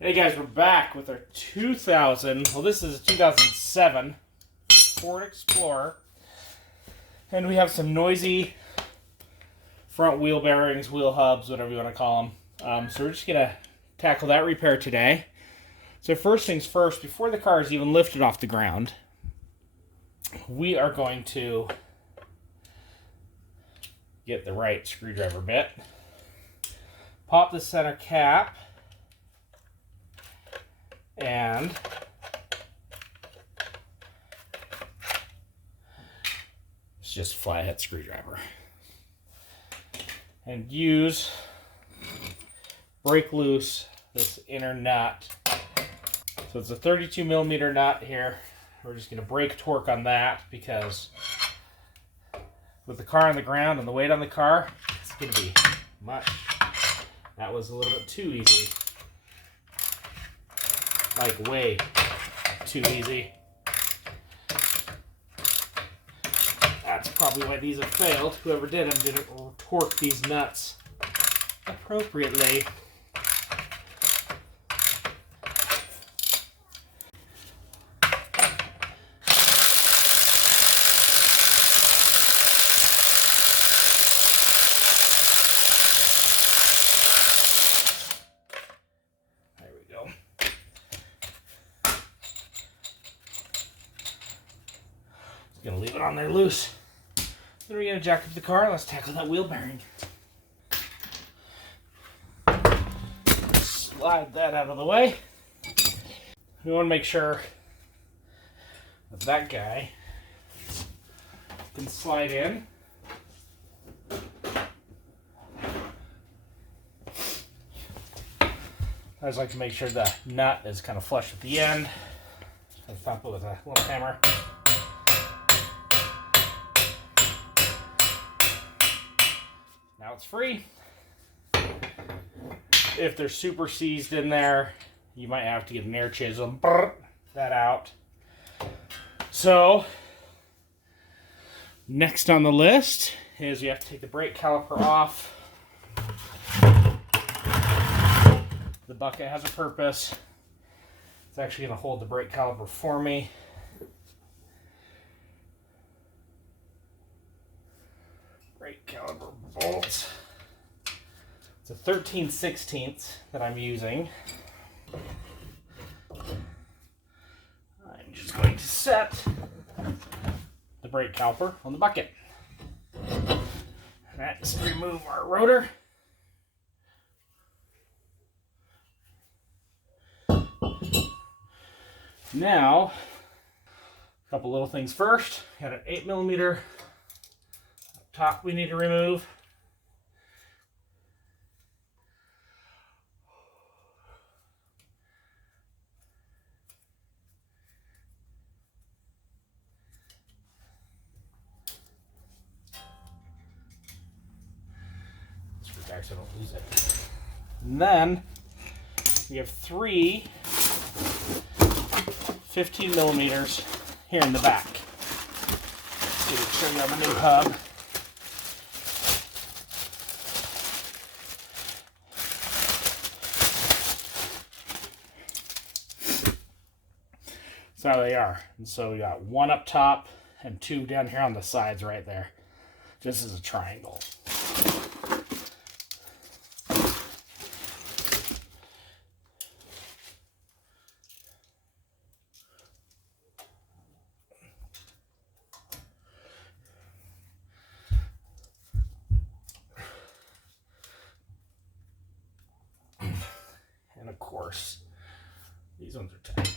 Hey guys, we're back with our 2000, well this is a 2007 Ford Explorer. And we have some noisy front wheel bearings, wheel hubs, whatever you want to call them. So we're just going to tackle that repair today. So first things first, before the car is even lifted off the ground, we are going to get the right screwdriver bit, pop the center cap, and it's just a flathead screwdriver. And break loose this inner nut. So it's a 32 millimeter nut here. We're just going to break torque on that because with the car on the ground and the weight on the car, it's going to be much. That was a little bit too easy. Like way too easy. That's probably why these have failed. Whoever did them didn't torque these nuts appropriately. There we go. Gonna leave it on there loose. Then we're gonna jack up the car. Let's tackle that wheel bearing. Slide that out of the way. We want to make sure that guy can slide in. I always like to make sure the nut is kind of flush at the end. I thump it with a little hammer. Now it's free. If they're super seized in there, you might have to get an air chisel and burr that out. So, next on the list is you have to take the brake caliper off. The bucket has a purpose. It's actually going to hold the brake caliper for me. Brake caliper bolts. It's a 13/16 that I'm using. I'm just going to set the brake caliper on the bucket. Let's remove our rotor. Now, a couple little things first. Got an 8 millimeter top we need to remove. So I don't lose it. And then we have 3 15 millimeters here in the back. So make sure you have a new hub. So there they are. And so we got 1 up top and 2 down here on the sides right there. Just as a triangle. And of course, these ones are tight.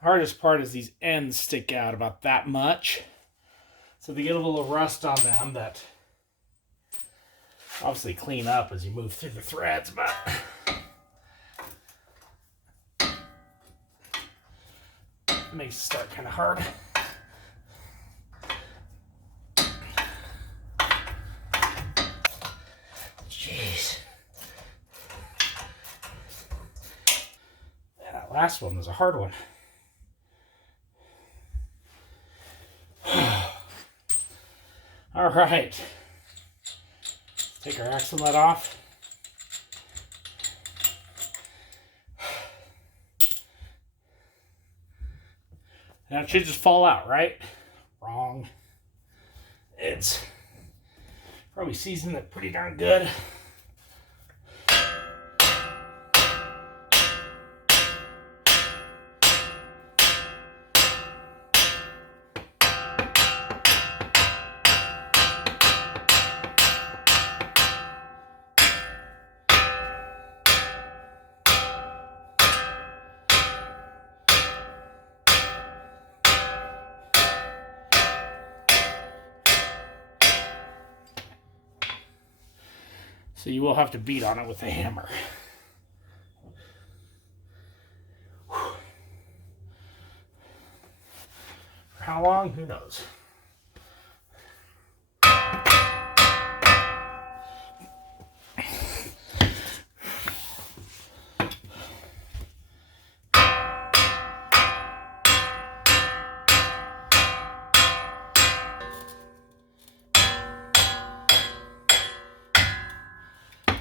Hardest part is these ends stick out about that much. So they get a little rust on them that Obviously clean up as you move through the threads, but it makes it start kind of hard. Jeez. That last one was a hard one. All right. Take our axle nut off. Now it should just fall out, right? Wrong. It's probably seasoned it pretty darn good. So you will have to beat on it with a hammer. For how long? Who knows?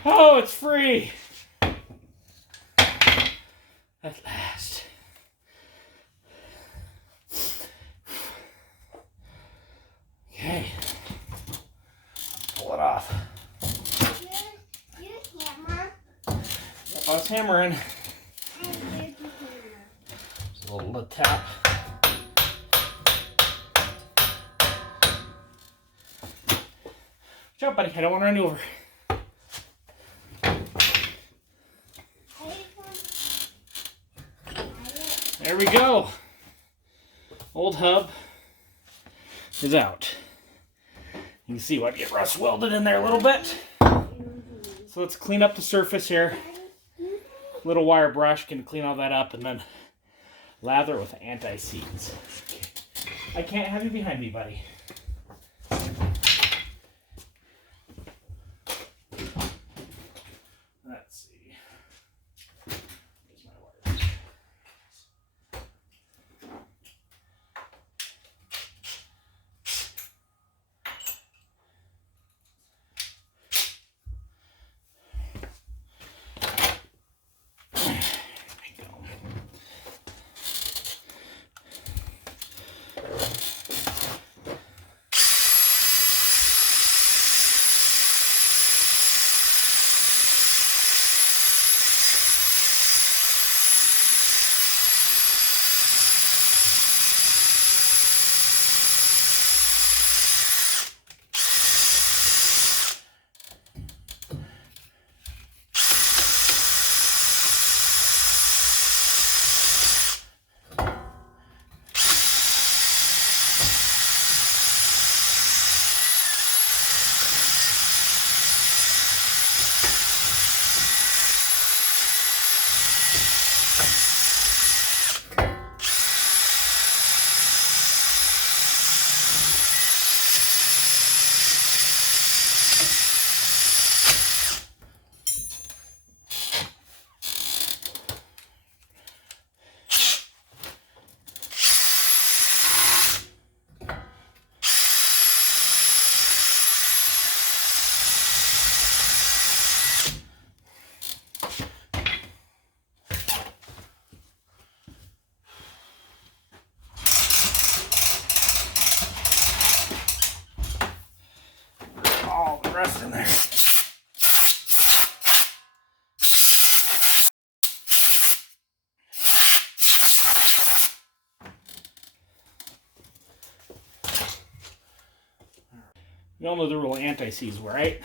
Oh, it's free! At last. Okay. Pull it off. Your hammer. Yep, I was hammering. Just a little tap. Watch out, buddy. I don't want to run you over. There we go. Old hub is out. You can see what get rust welded in there a little bit. So let's clean up the surface here. Little wire brush can clean all that up and then lather with anti-seize. I can't have you behind me, buddy. Let's see. Where's my wires? All the rest in there. You all know the rule of anti-seize, right?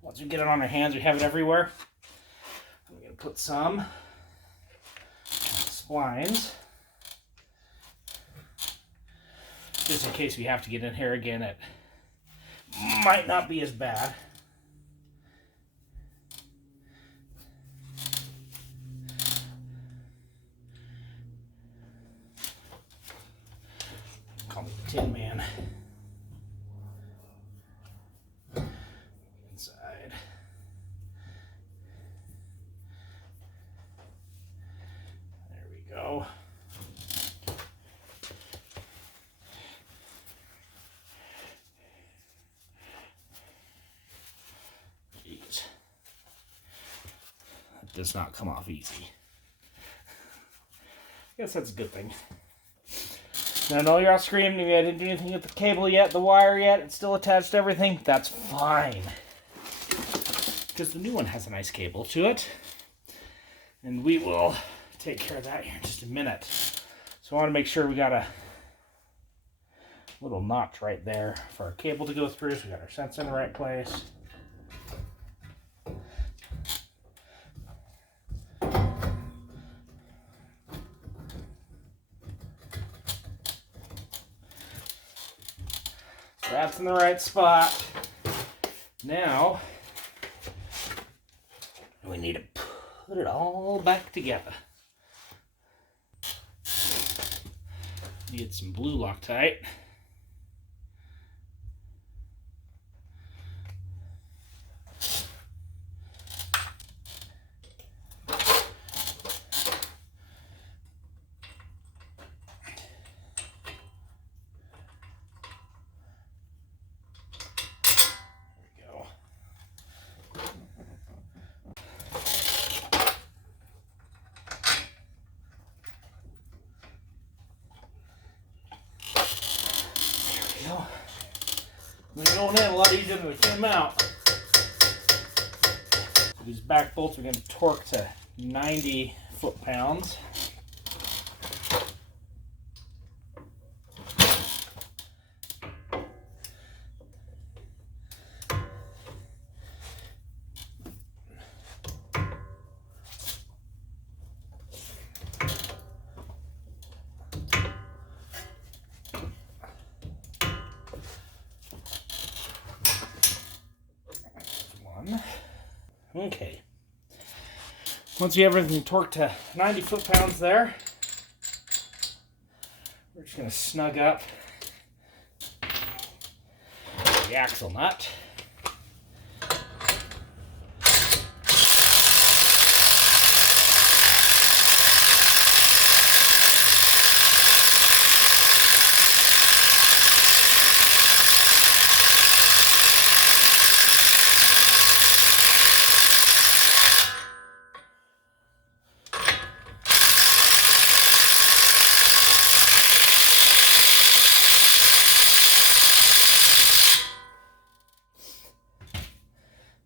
Once we get it on our hands, we have it everywhere. I'm going to put some splines, just in case we have to get in here again. It might not be as bad. does not come off easy. I guess that's a good thing. Now, I know you're all screaming, I didn't do anything with the cable yet, the wire yet, it's still attached to everything. That's fine. Because the new one has a nice cable to it. And we will take care of that here in just a minute. So I want to make sure we got a little notch right there for our cable to go through. So we got our sensor in the right place. That's in the right spot. Now, we need to put it all back together. Get some blue Loctite. They're going in a lot easier than they came out. These back bolts are going to torque to 90 foot-pounds. Okay. Once you have everything torqued to 90 foot-pounds there, we're just going to snug up the axle nut.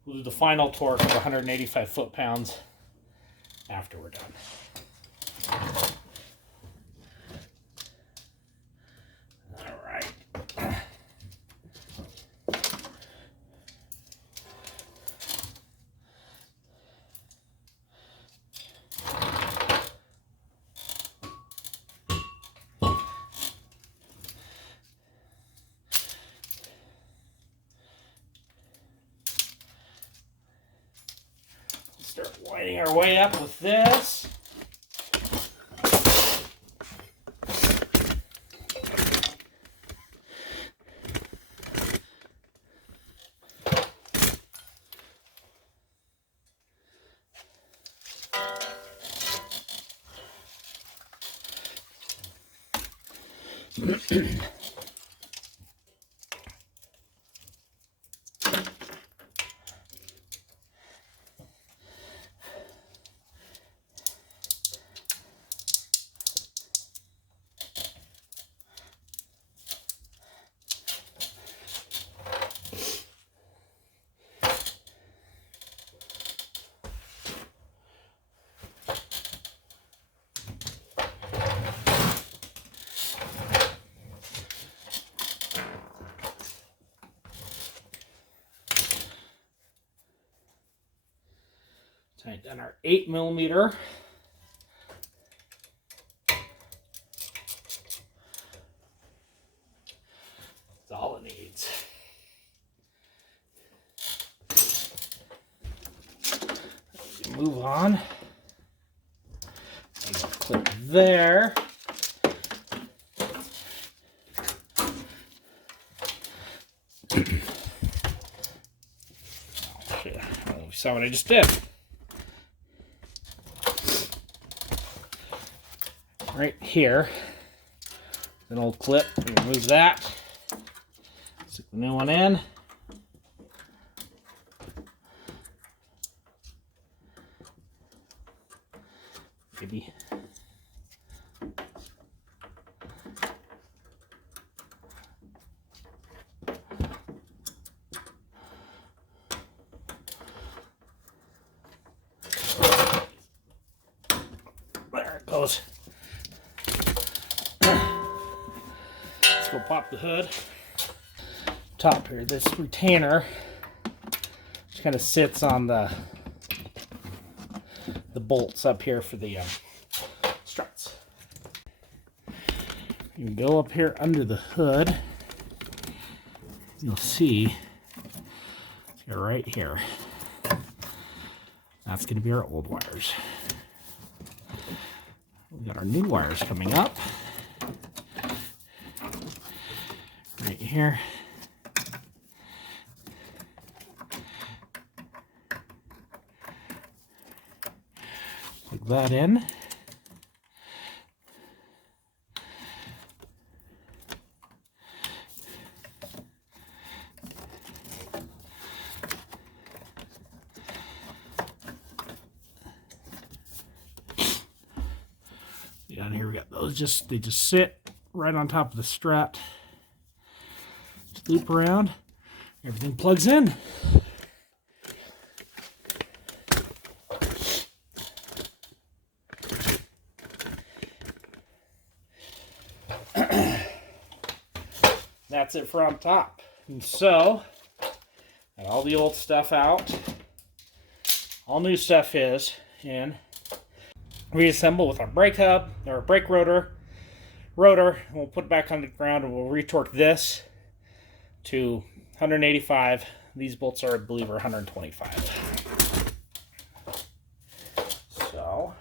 We'll do the final torque of 185 foot-pounds after we're done. All right. Start winding our way up with this. Tighten down our 8mm. That's all it needs. Move on. Clip there. Oh, shit. I don't know if you saw what I just did. Right here, an old clip, remove that, stick the new one in. maybe. There it goes. Let's go pop the hood. Top here, this retainer just kind of sits on the bolts up here for the struts. You can go up here under the hood. You'll see right here. That's going to be our old wires. We've got our new wires coming up. Right here. Plug that in. Down here we got those, they just sit right on top of the strut. Just loop around, everything plugs in. That's it for on top. And so, got all the old stuff out. All new stuff is in. Reassemble with our brake hub, or brake rotor. And we'll put it back on the ground and we'll retorque this to 185. These bolts are, I believe, are 125. So,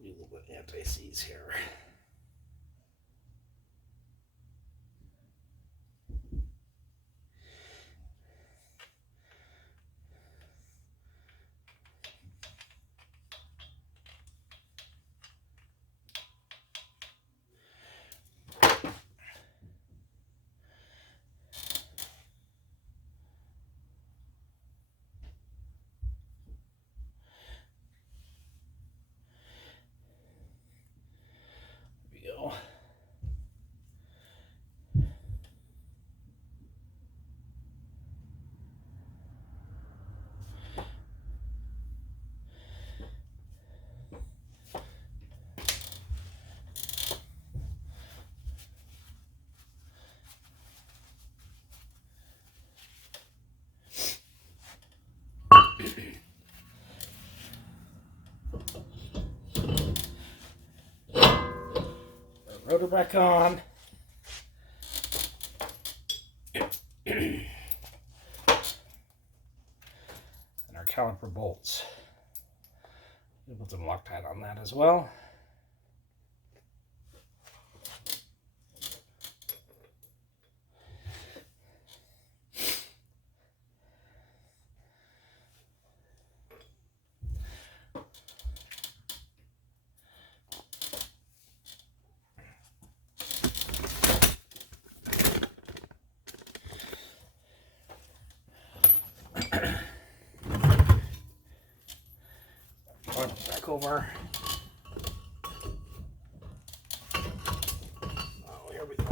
a little bit anti-seize here. Rotor back on. And our caliper bolts. We'll put some Loctite on that as well. Back over. Oh, here we go.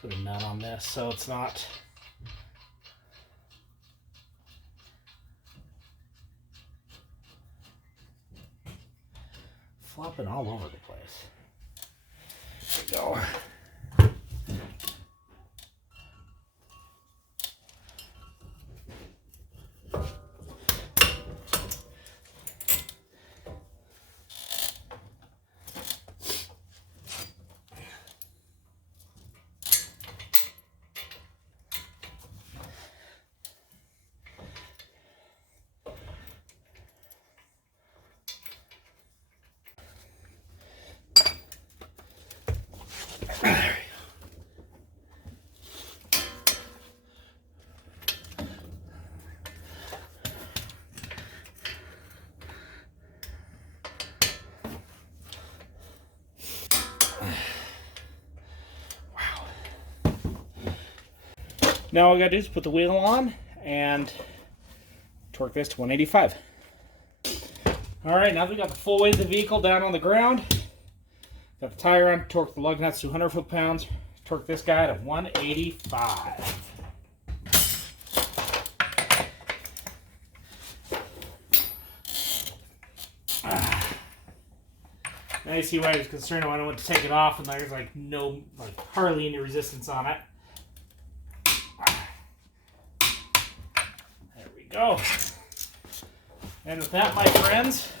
Put a nut on this so it's not flopping all over the place. There we go. Now all I gotta do is put the wheel on and torque this to 185. Alright, now that we got the full weight of the vehicle down on the ground, got the tire on, torque the lug nuts to 100 foot-pounds, torque this guy to 185. Now you see why I was concerned when I went to take it off and there's like hardly any resistance on it. There we go. And with that, my friends,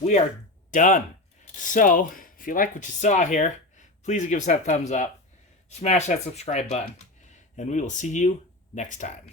we are done. So, if you like what you saw here, please give us that thumbs up, smash that subscribe button, and we will see you next time.